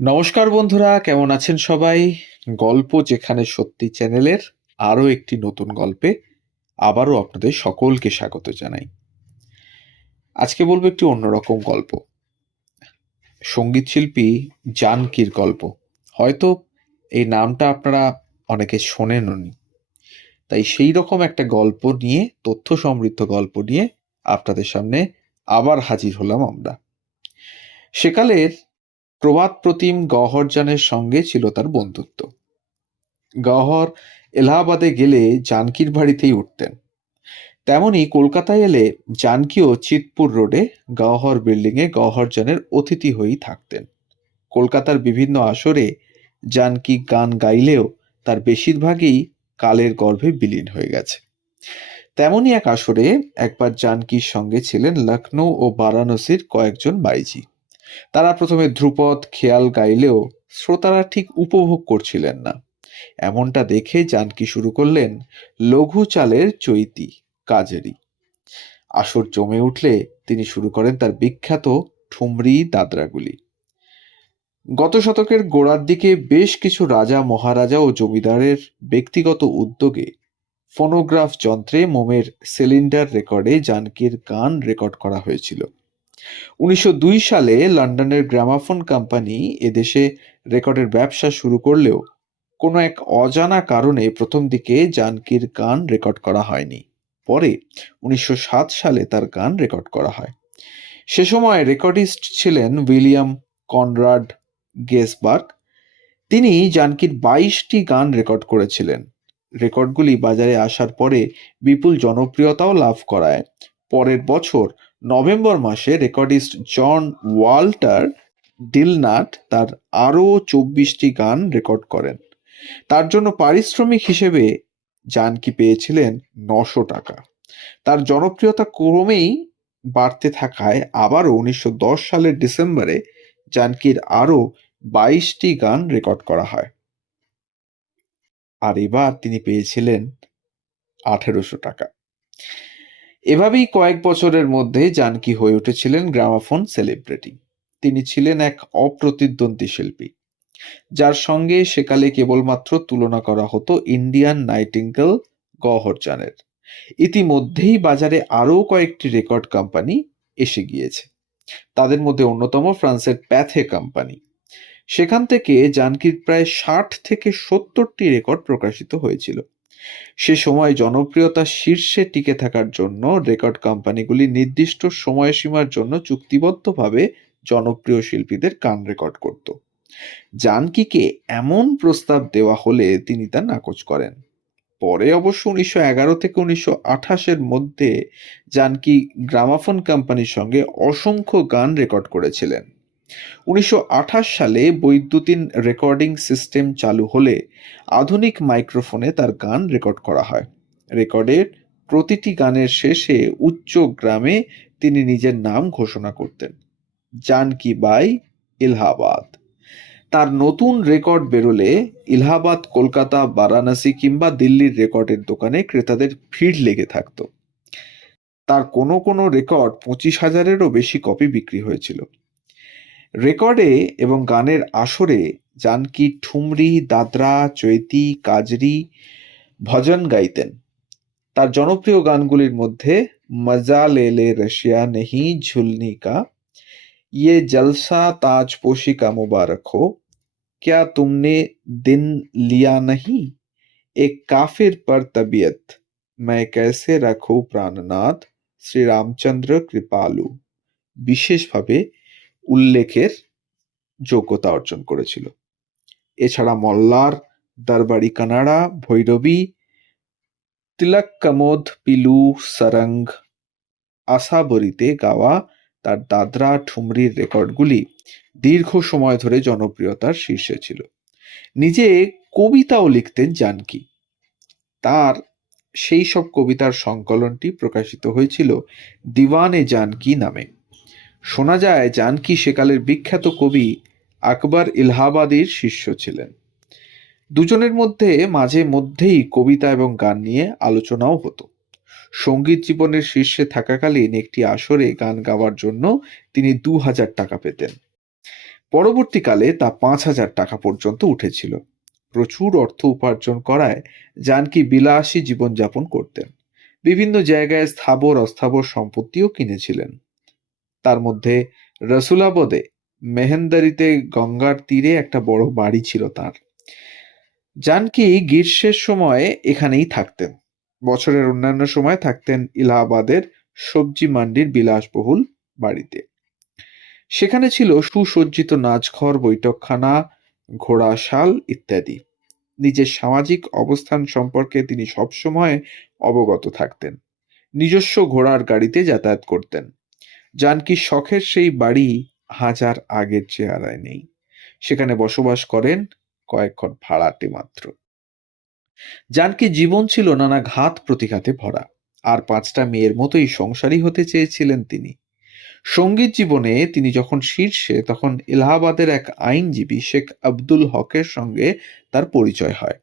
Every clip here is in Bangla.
নমস্কার বন্ধুরা, কেমন আছেন সবাই? গল্প যেখানে সত্যি চ্যানেলের আরও একটি নতুন গল্পে আবারও আপনাদের সকলকে স্বাগত জানাই। আজকে বলবো একটি অন্যরকম গল্প, সঙ্গীত শিল্পী জানকীর গল্প। হয়তো এই নামটা আপনারা অনেকে শোনেননি, তাই সেই রকম একটা গল্প নিয়ে, তথ্য সমৃদ্ধ গল্প নিয়ে আপনাদের সামনে আবার হাজির হলাম আমরা। সেকালের প্রবাদ প্রতিম গওহরজানের সঙ্গে ছিল তার বন্ধুত্ব। গওহর এলাহাবাদে গেলে জানকীর বাড়িতেই উঠতেন। তেমনি কলকাতায় এলে জানকীও চিৎপুর রোডে গওহর বিল্ডিংয়ে গওহরজানের অতিথি হয়েই থাকতেন। কলকাতার বিভিন্ন আসরে জানকী গান গাইলেও তার বেশিরভাগই কালের গর্ভে বিলীন হয়ে গেছে। তেমনি এক আসরে একবার জানকীর সঙ্গে ছিলেন লখনৌ ও বারাণসীর কয়েকজন বাইজি। তারা প্রথমে ধ্রুপদ খেয়াল গাইলেও শ্রোতারা ঠিক উপভোগ করছিলেন না। এমনটা দেখে জানকী শুরু করলেন লঘু চালের চৈতি কাজেরি। আসর জমে উঠলে তিনি শুরু করেন তার বিখ্যাত ঠুমরি দাদরাগুলি। গত শতকের গোড়ার দিকে বেশ কিছু রাজা মহারাজা ও জমিদারের ব্যক্তিগত উদ্যোগে ফোনোগ্রাফ যন্ত্রে মোমের সিলিন্ডার রেকর্ডে জানকীর গান রেকর্ড করা হয়েছিল। 1902 সালে লন্ডনের গ্রামাফোন কোম্পানি এদেশে রেকর্ডের ব্যবসা শুরু করলেও কোনো এক অজানা কারণে প্রথম দিকে জানকীর গান রেকর্ড করা হয়নি। পরে 1907 সালে তার গান রেকর্ড করা হয়। সে সময় রেকর্ডিস্ট ছিলেন উইলিয়াম কনরাড গেসবার্গ। তিনি জানকীর 22টি গান রেকর্ড করেছিলেন। রেকর্ডগুলি বাজারে আসার পরে বিপুল জনপ্রিয়তাও লাভ করায় পরের বছর নভেম্বর মাসে রেকর্ডিস্ট জন ওয়াল্টার ডিলনাট তার আরও 24টি গান রেকর্ড করেন। তার জন্য পারিশ্রমিক হিসেবে জানকী পেয়েছিলেন 900 টাকা। তার জনপ্রিয়তা ক্রমেই বাড়তে থাকায় আবারও 1910 সালের ডিসেম্বরে জানকীর আরও 22টি গান রেকর্ড করা হয়। আর এবার তিনি পেয়েছিলেন 1800 টাকা। এভাবেই কয়েক বছরের মধ্যে জানকী হয়ে উঠেছিলেন গ্রামাফোন সেলিব্রিটি। তিনি ছিলেন এক অপ্রতিদ্বন্দ্বী শিল্পী, যার সঙ্গে সেকালে কেবলমাত্র তুলনা করা হতো ইন্ডিয়ান নাইটিঙ্গেল গওহরজানের। ইতিমধ্যেই বাজারে আরও কয়েকটি রেকর্ড কোম্পানি এসে গিয়েছে। তাদের মধ্যে অন্যতম ফ্রান্সের প্যাথে কোম্পানি। সেখান থেকে জানকীর প্রায় 60 থেকে 70টি রেকর্ড প্রকাশিত হয়েছিল। সে সময় জনপ্রিয়তার শীর্ষে টিকে থাকার জন্য রেকর্ড কোম্পানিগুলি নির্দিষ্ট সময়সীমার জন্য চুক্তিবদ্ধভাবে জনপ্রিয় শিল্পীদের গান রেকর্ড করত। জানকীকে এমন প্রস্তাব দেওয়া হলে তিনি তা নাকচ করেন। পরে অবশ্য 1911 থেকে 1928 মধ্যে জানকী গ্রামাফোন কোম্পানির সঙ্গে অসংখ্য গান রেকর্ড করেছিলেন। 1928 সালে বৈদ্যুতিন রেকর্ডিং সিস্টেম চালু হলে আধুনিক মাইক্রোফোনে তার গান রেকর্ড করা হয়। রেকর্ডের প্রতিটি গানের শেষে উচ্চ গ্রামে তিনি নিজের নাম ঘোষণা করতেন, জানকী বাই এলাহাবাদ। তার নতুন রেকর্ড বেরোলে এলাহাবাদ, কলকাতা, বারাণসী কিংবা দিল্লির রেকর্ডের দোকানে ক্রেতাদের ভিড় লেগে থাকত। তার কোনো কোনো রেকর্ড 25,000-এরও বেশি কপি বিক্রি হয়েছিল। রেকর্ডে এবং গানের আসরে জানকী ঠুমরি, দাদরা, চৈতি, কাজরি, ভজন গাইতেন। তার জনপ্রিয় গানগুলির মধ্যে মজা লে লে রশিয়া নেহি ঝুলনি কা, ये जलसा ताजपोशी का मुबारक हो, क्या तुमने दिन लिया नहीं, एक काफिर पर तबीयत, मैं कैसे रखूं प्राणनाथ, শ্রী রামচন্দ্র কৃপালু বিশেষভাবে উল্লেখের যোগ্যতা অর্জন করেছিল। এছাড়া মল্লার, দরবারি কানাড়া, ভৈরবী, তিলক কমোদ, পিলু, সারঙ্গ, আশাবরীতে গাওয়া তার দাদরা ঠুমরির রেকর্ডগুলি দীর্ঘ সময় ধরে জনপ্রিয়তার শীর্ষে ছিল। নিজে কবিতাও লিখতেন জানকী। তার সেই সব কবিতার সংকলনটি প্রকাশিত হয়েছিল দিওয়ানে জানকী নামে। শোনা যায় জানকী সেকালের বিখ্যাত কবি আকবর ইলাহাবাদীর শিষ্য ছিলেন। দুজনের মধ্যে মাঝে মধ্যেই কবিতা এবং গান নিয়ে আলোচনাও হতো। সঙ্গীত জীবনের শীর্ষে থাকাকালীন একটি আসরে গান গাওয়ার জন্য তিনি 2000 টাকা পেতেন। পরবর্তীকালে তা ৫,০০০ টাকা পর্যন্ত উঠেছিল। প্রচুর অর্থ উপার্জন করায় জানকী বিলাসী জীবনযাপন করতেন। বিভিন্ন জায়গায় স্থাবর অস্থাবর সম্পত্তিও কিনেছিলেন। তার মধ্যে রসুলাবদে মেহেন্দারিতে গঙ্গার তীরে একটা বড় বাড়ি ছিল তার। জানকী গ্রীষ্মের সময় এখানেই থাকতেন। বছরের অন্যান্য সময় থাকতেন এলাহাবাদের সবজি মান্ডির বিলাসবহুল বাড়িতে। সেখানে ছিল সুসজ্জিত নাচঘর, বৈঠকখানা, ঘোড়াশাল ইত্যাদি। নিজের সামাজিক অবস্থান সম্পর্কে তিনি সবসময় অবগত থাকতেন। নিজস্ব ঘোড়ার গাড়িতে যাতায়াত করতেন। জানকীর শখের সেই বাড়ি আজ আর আগের চেহারায় নেই। সেখানে বসবাস করেন কয়েক ঘর ভাড়াটে মাত্র। জানকীর জীবন ছিল নানা ঘাত প্রতিঘাতে ভরা। আর ৫টা মেয়ের মতোই সংসারী হতে চেয়েছিলেন তিনি। সঙ্গীত জীবনে তিনি যখন শীর্ষে, তখন এলাহাবাদের এক আইনজীবী শেখ আব্দুল হকের সঙ্গে তার পরিচয় হয়।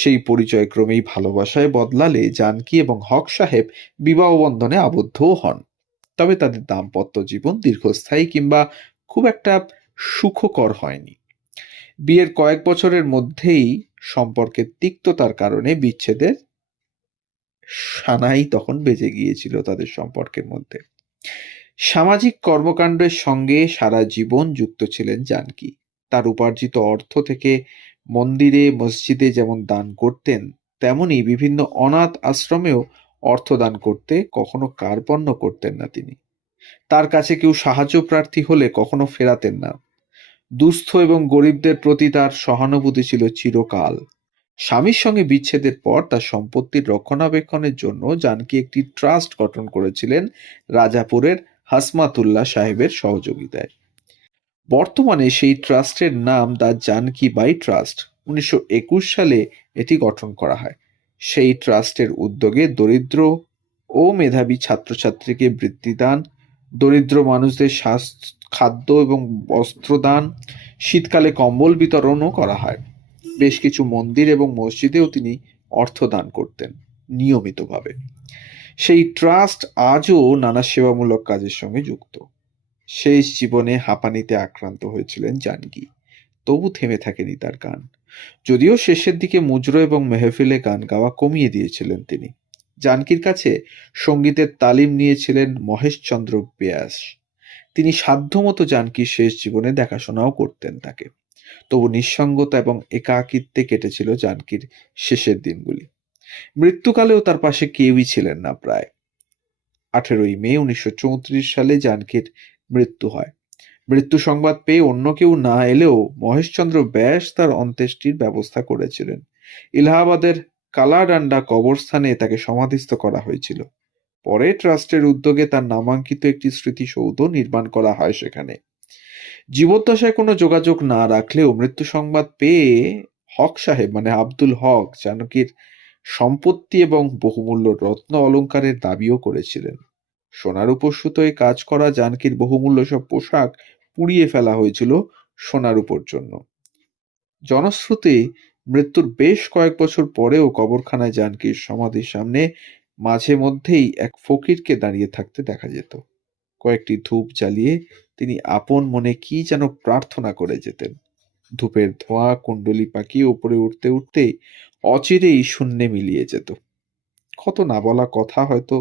সেই পরিচয় ক্রমেই ভালোবাসায় বদলালে জানকী এবং হক সাহেব বিবাহ বন্ধনে আবদ্ধও হন। তবে তাদের দাম্পত্য জীবন দীর্ঘস্থায়ী কিংবা খুব একটা সুখকর হয়নি। বিয়ের কয়েক বছরের মধ্যেই সম্পর্কের তিক্ততার কারণে বিচ্ছেদের সানাই তখন বেজে গিয়েছিল তাদের সম্পর্কের মধ্যে। সামাজিক কর্মকাণ্ডের সঙ্গে সারা জীবন যুক্ত ছিলেন জানকী। তার উপার্জিত অর্থ থেকে মন্দিরে মসজিদে যেমন দান করতেন, তেমনি বিভিন্ন অনাথ আশ্রমেও অর্থ দান করতে কখনো কার্পণ্য করতেন না তিনি। তার কাছে কেউ সাহায্য প্রার্থী হলে কখনো ফেরাতেন না। দুস্থ এবং গরিবদের প্রতি তার সহানুভূতি ছিল চিরকাল। স্বামীর সঙ্গে বিচ্ছেদের পর তার সম্পত্তির রক্ষণাবেক্ষণের জন্য জানকী একটি ট্রাস্ট গঠন করেছিলেন রাজাপুরের হাসমাতুল্লাহ সাহেবের সহযোগিতায়। বর্তমানে সেই ট্রাস্টের নাম দ্য জানকী বাই ট্রাস্ট। ১৯২১ সালে এটি গঠন করা হয়। সেই ট্রাস্টের উদ্যোগে দরিদ্র ও মেধাবী ছাত্রছাত্রীকে বৃত্তিদান, দরিদ্র মানুষদের খাদ্য এবং বস্ত্রদান, শীতকালে কম্বল বিতরণও করা হয়। বেশ কিছু মন্দির এবং মসজিদেও তিনি অর্থ দান করতেন নিয়মিতভাবে। সেই ট্রাস্ট আজও নানা সেবামূলক কাজের সঙ্গে যুক্ত। শেষ জীবনে হাঁপানিতে আক্রান্ত হয়েছিলেন জানকী, তবু থেমে থাকেনি তার গান। যদিও শেষের দিকে মুজরো এবং মেহফিলে গান গাওয়া কমিয়ে দিয়েছিলেন তিনি। জানকীর কাছে সঙ্গীতের তালিম নিয়েছিলেন মহেশচন্দ্র ব্যাস। তিনি সাধ্যমতো জানকীর শেষ জীবনে দেখাশোনাও করতেন তাকে। তবু নিঃসঙ্গতা এবং একাকিত্বে কেটেছিল জানকীর শেষের দিনগুলি। মৃত্যুকালেও তার পাশে কেউই ছিলেন না প্রায়। 18ই মে 1934 সালে জানকীর মৃত্যু হয়। মৃত্যু সংবাদ পেয়ে অন্য কেউ না এলেও মহেশচন্দ্র ব্যাস তার অন্ত্যেষ্টির ব্যবস্থা করেছিলেন। এলাহাবাদের কালাডান্ডা কবরস্থানে তাকে সমাধিস্থ করা হয়েছিল। পরে ট্রাস্টের উদ্যোগে তার নামাঙ্কিত একটি স্মৃতিসৌধ নির্মাণ করা হয় সেখানে। জীবদ্দশায় কোনো যোগাযোগ না রাখলেও মৃত্যু সংবাদ পেয়ে হক সাহেব মানে আব্দুল হক জানকীর সম্পত্তি এবং বহুমূল্য রত্ন অলংকারের দাবিও করেছিলেন। সোনার উপর সুতোয় কাজ করা জানকীর বহুমূল্য সব পোশাক পুড়িয়ে ফেলা হয়েছিল সোনার উপর জন্য। জনশ্রুতি, মৃত্যুর বেশ কয়েক বছর পরেও কবরখানায় জানকীর সমাধির সামনে মাঝে মধ্যেই এক ফকিরকে দাঁড়িয়ে থাকতে দেখা যেত। কয়েকটি ধূপ জ্বালিয়ে তিনি আপন মনে কি যেন প্রার্থনা করে যেতেন। ধূপের ধোঁয়া কুণ্ডলি পাকিয়ে উপরে উঠতে উঠতেই অচিরেই শূন্যে মিলিয়ে যেত। কত না বলা কথা হয়তো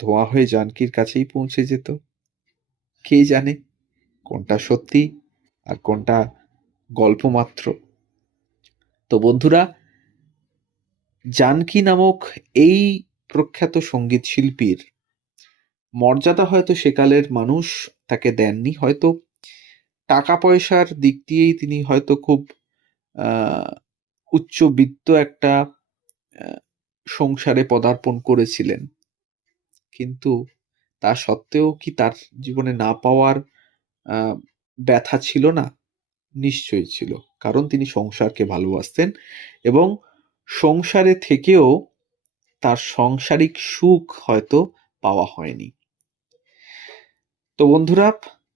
ধোঁয়া হয়ে জানকীর কাছেই পৌঁছে যেত। কে জানে কোনটা সত্যি আর কোনটা গল্প মাত্র। তো বন্ধুরা, জানকী নামক এই প্রখ্যাত সঙ্গীত শিল্পীর মর্যাদা হয়তো সেকালের মানুষ তাকে দেননি। হয়তো টাকা পয়সার দিক দিয়েই তিনি হয়তো খুব উচ্চবিত্ত একটা সংসারে পদার্পণ করেছিলেন, কিন্তু তা সত্ত্বেও কি তার জীবনে না পাওয়ার ব্যথা ছিল না? নিশ্চয়ই ছিল। কারণ তিনি সংসারকে ভালোবাসতেন এবং সংসারে থেকেও তার সাংসারিক সুখ হয়তো পাওয়া হয়নি। তো বন্ধুরা,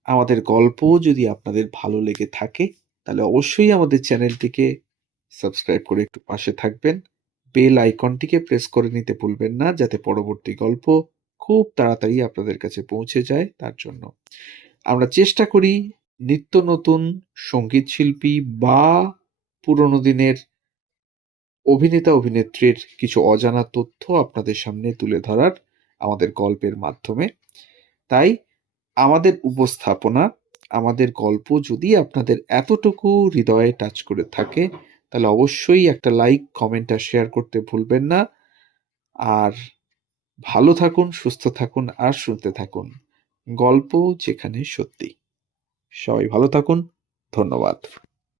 আমাদের গল্প যদি আপনাদের ভালো লেগে থাকে তাহলে অবশ্যই আমাদের চ্যানেলটিকে সাবস্ক্রাইব করে একটু পাশে থাকবেন। বেল আইকনটিকে প্রেস করে নিতে ভুলবেন না, যাতে পরবর্তী গল্প খুব তাড়াতাড়ি আপনাদের কাছে পৌঁছে যায়। তার জন্য আমরা চেষ্টা করি নিত্য নতুন সঙ্গীত শিল্পী বা পুরোনো দিনের অভিনেতা অভিনেত্রীর কিছু অজানা তথ্য আপনাদের সামনে তুলে ধরার আমাদের গল্পের মাধ্যমে। তাই আমাদের উপস্থাপনা, আমাদের গল্প যদি আপনাদের এতটুকু হৃদয়ে টাচ করে থাকে, তাহলে অবশ্যই একটা লাইক, কমেন্ট আর শেয়ার করতে ভুলবেন না। আর ভালো থাকুন, সুস্থ থাকুন আর শুনতে থাকুন গল্প যেখানে সত্যি। সবাই ভালো থাকুন। ধন্যবাদ।